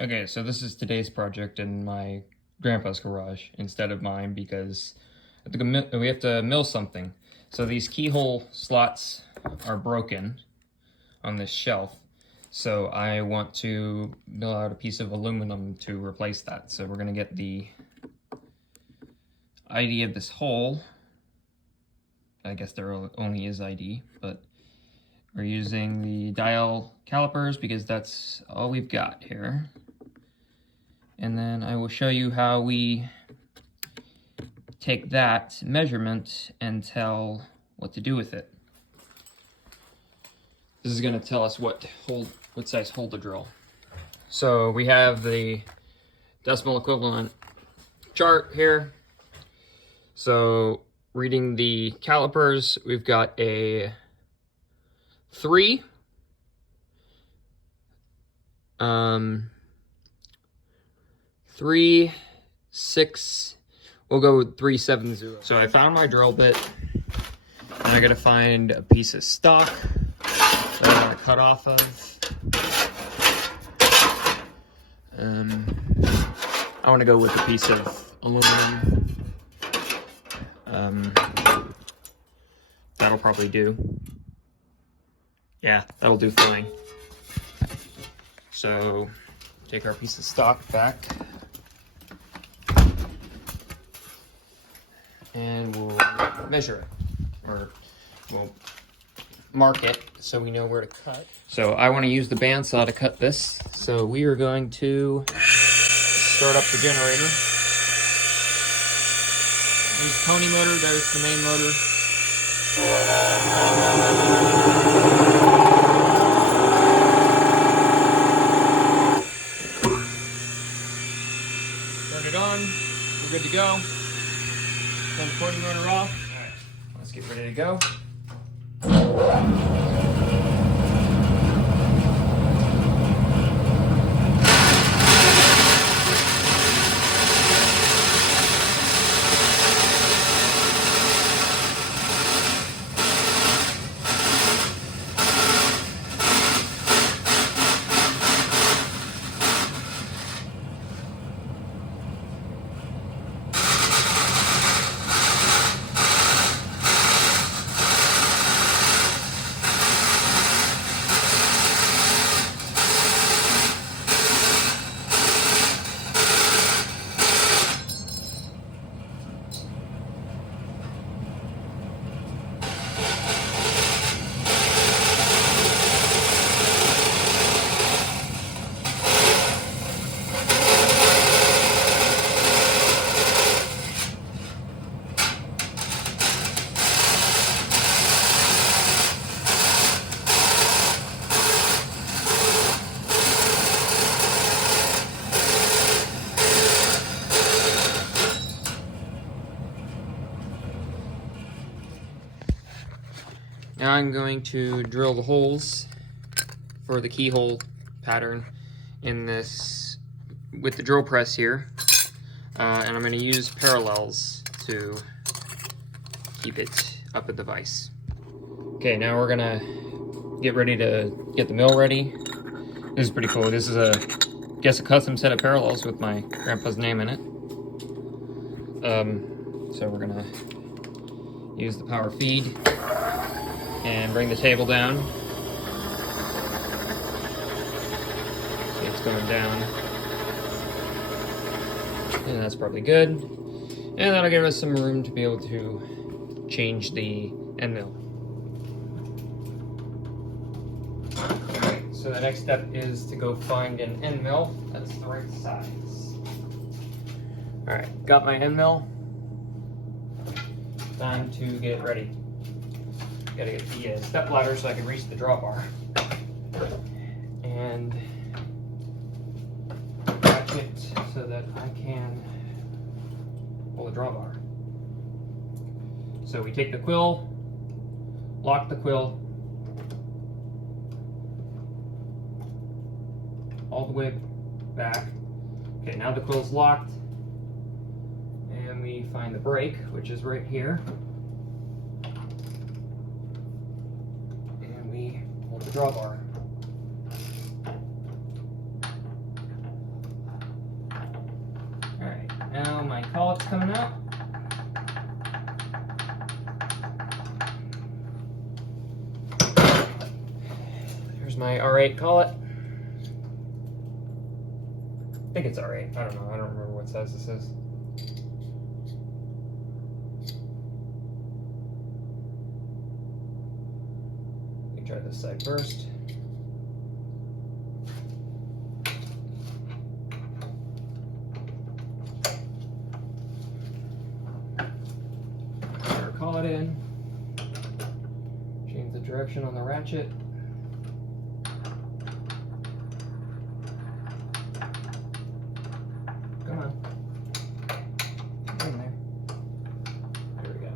Okay, so this is today's project in my grandpa's garage instead of mine because we have to mill something. So these keyhole slots are broken on this shelf. So I want to mill out a piece of aluminum to replace that. So we're gonna get the ID of this hole. I guess there only is ID, but we're using the dial calipers because that's all we've got here. And then I will show you how we take that measurement and tell what to do with it. This is going to tell us what size hole to drill. So we have the decimal equivalent chart here. So reading the calipers, we've got a 3. 3, 6, we'll go with 370. So I found my drill bit, and I gotta find a piece of stock that I want to cut off of. I want to go with a piece of aluminum. That'll probably do. Yeah, that'll do fine. So take our piece of stock back. And we'll measure it, or we'll mark it so we know where to cut. So I want to use the bandsaw to cut this. So we are going to start up the generator. Use pony motor, there's the main motor. Turn it on, we're good to go. Turn the pony motor off. Alright, let's get ready to go. Now I'm going to drill the holes for the keyhole pattern in this with the drill press here, and I'm going to use parallels to keep it up at the vise. Okay, now we're going to get ready to get the mill ready. This is pretty cool. This is a custom set of parallels with my grandpa's name in it. So we're going to use the power feed and bring the table down. See, it's going down. And that's probably good. And that'll give us some room to be able to change the end mill. Alright, so the next step is to go find an end mill that's the right size. Alright, got my end mill. Time to get ready. Gotta get the step ladder so I can reach the drawbar. And catch it so that I can pull the drawbar. So we take the quill, lock the quill all the way back. Okay, now the quill's locked. And we find the brake, which is right here. And we pull the drawbar. collet's coming out. Here's my R8 collet. I think it's R8. I don't know. I don't remember what size this is. Let me try this side first. Put our collet in. Change the direction on the ratchet. Come on. Get in there. There we go.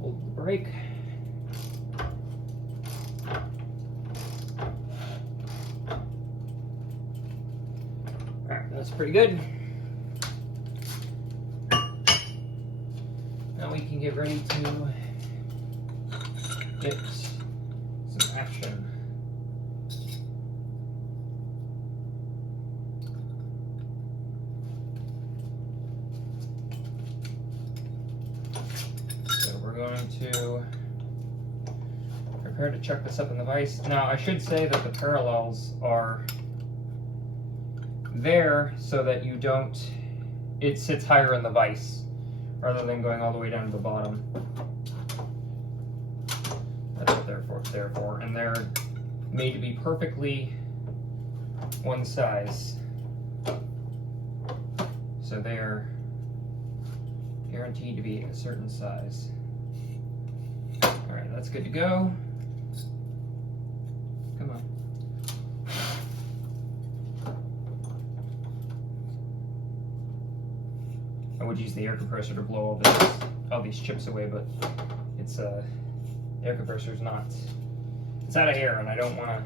Hold the brake. Alright, that's pretty good. Now we can get ready to get some action. So we're going to prepare to chuck this up in the vise. Now I should say that the parallels are there so that you don't, it sits higher in the vise rather than going all the way down to the bottom. That's what they're for. And they're made to be perfectly one size. So they're guaranteed to be a certain size. Alright, that's good to go. Come on. I would use the air compressor to blow all these chips away, but it's the air compressor's not. It's out of air, and I don't want to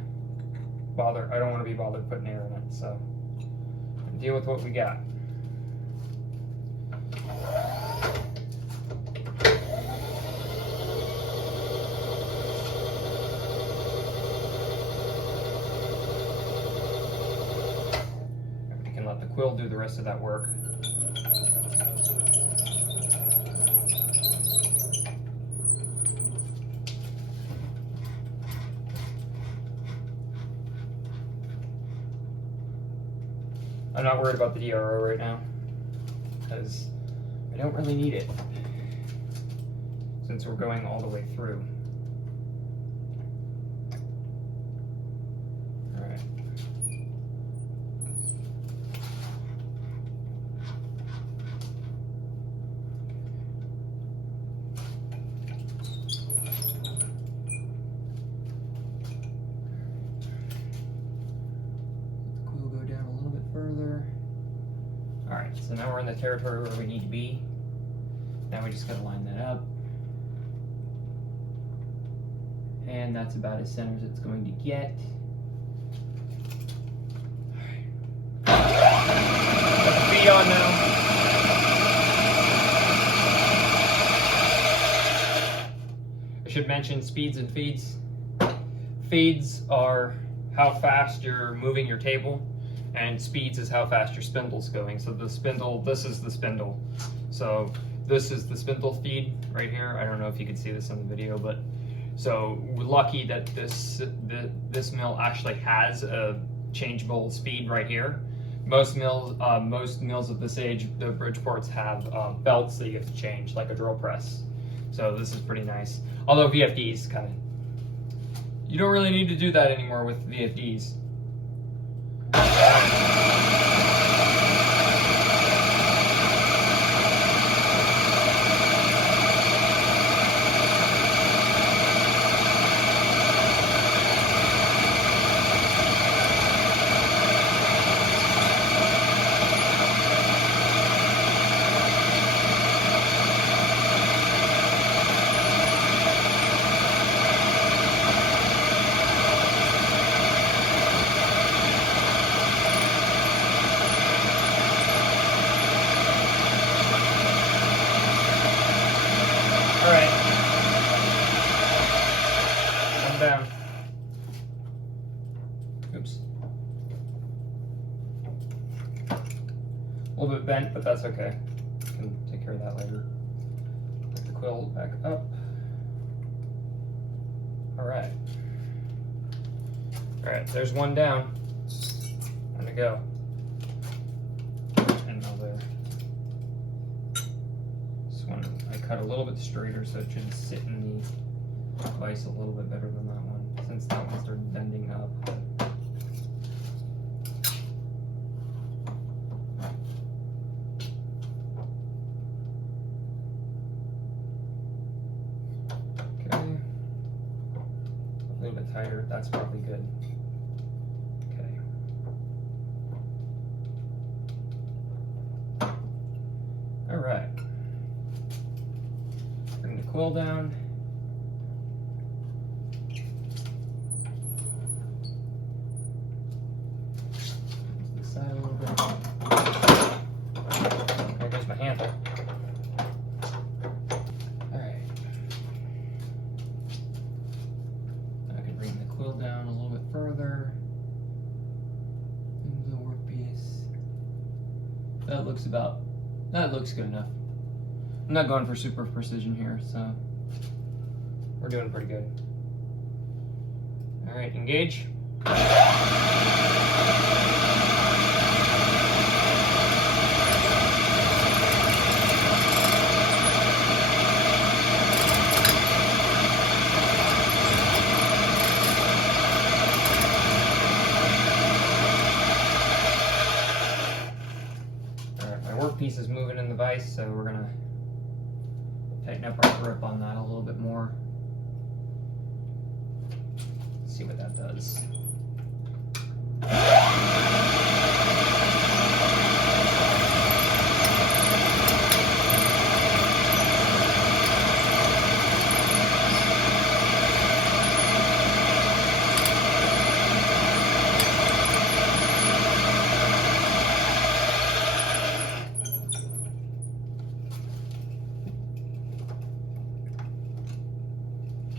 bother. I don't want to be bothered putting air in it. So deal with what we got. We can let the quill do the rest of that work. I'm not worried about the DRO right now, because I don't really need it, since we're going all the way through. Alright. Alright, so now we're in the territory where we need to be. Now we just gotta line that up. And that's about as center as it's going to get. Got the feed on now. I should mention speeds and feeds. Feeds are how fast you're moving your table, and speeds is how fast your spindle's going. So the spindle, this is the spindle. So this is the spindle feed right here. I don't know if you can see this on the video, but so we're lucky that this mill actually has a changeable speed right here. Most mills of this age, the Bridgeports have belts that you have to change, like a drill press. So this is pretty nice. Although VFDs kind of, you don't really need to do that anymore with VFDs. but that's okay. I can take care of that later. Put the quill back up. All right. All right, there's one down. Time to go. And another. This one I cut a little bit straighter so it should sit in the vise a little bit better than that one, since that one started bending up. Okay. A little bit tighter, that's probably good. Okay. All right. Bring the quill down. Side a little bit. There goes my handle. Alright. I can bring the quill down a little bit further. Into the workpiece. That looks good enough. I'm not going for super precision here, so we're doing pretty good. Alright, engage. Piece is moving in the vise, so we're gonna tighten up our grip on that a little bit more. Let's see what that does.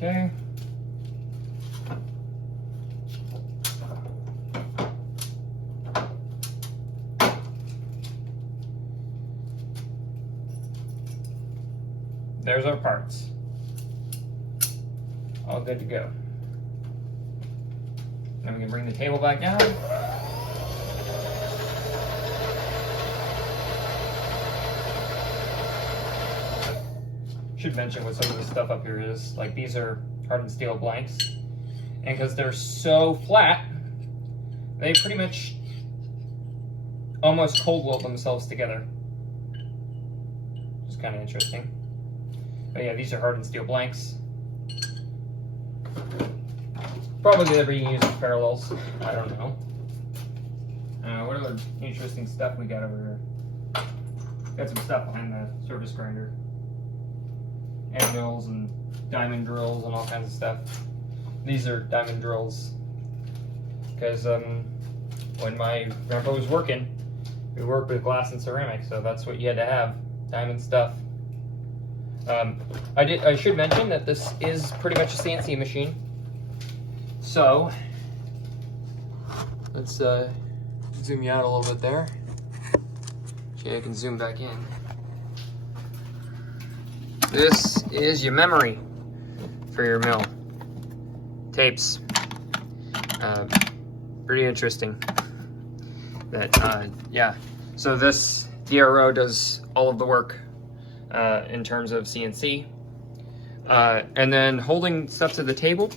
Okay. There's our parts. All good to go. Then we can bring the table back down. Should mention what some of the stuff up here is. Like, these are hardened steel blanks, and because they're so flat, they pretty much almost cold weld themselves together. Which is kind of interesting. But yeah, these are hardened steel blanks. Probably they're being used as parallels. I don't know. What other interesting stuff we got over here? Got some stuff behind the surface grinder. Anvils and diamond drills and all kinds of stuff. These are diamond drills because when my grandpa was working, we worked with glass and ceramic, so that's what you had to have, diamond stuff. I should mention that this is pretty much a CNC machine. So let's zoom you out a little bit there. Okay, I can zoom back in. This is your memory for your mill. Tapes. Pretty interesting. Yeah. So this DRO does all of the work in terms of CNC. And then holding stuff to the table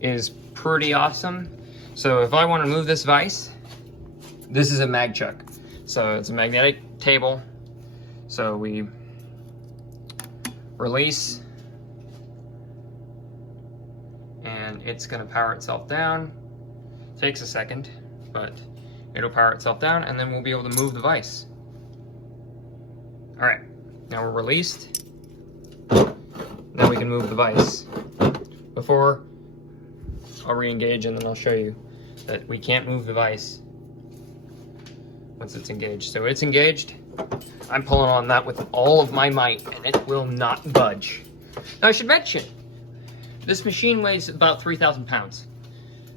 is pretty awesome. So if I want to move this vise, this is a mag chuck. So it's a magnetic table. So we release, and it's going to power itself down. Takes a second, but it'll power itself down, and then we'll be able to move the vise. All right, now we're released. Now we can move the vise. Before, I'll re-engage, and then I'll show you that we can't move the vise once it's engaged. So it's engaged. I'm pulling on that with all of my might, and it will not budge. Now I should mention, this machine weighs about 3,000 pounds.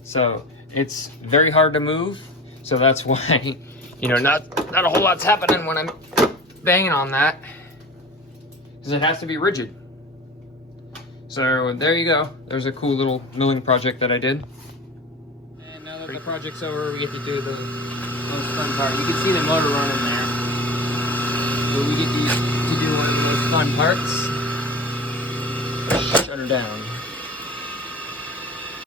So it's very hard to move. So that's why you know, not a whole lot's happening when I'm banging on that, because it has to be rigid. So there you go. There's a cool little milling project that I did. And now that the project's over, we get to do the most fun part. You can see the motor running there. So we get to do one of the most fun parts. Shut her down.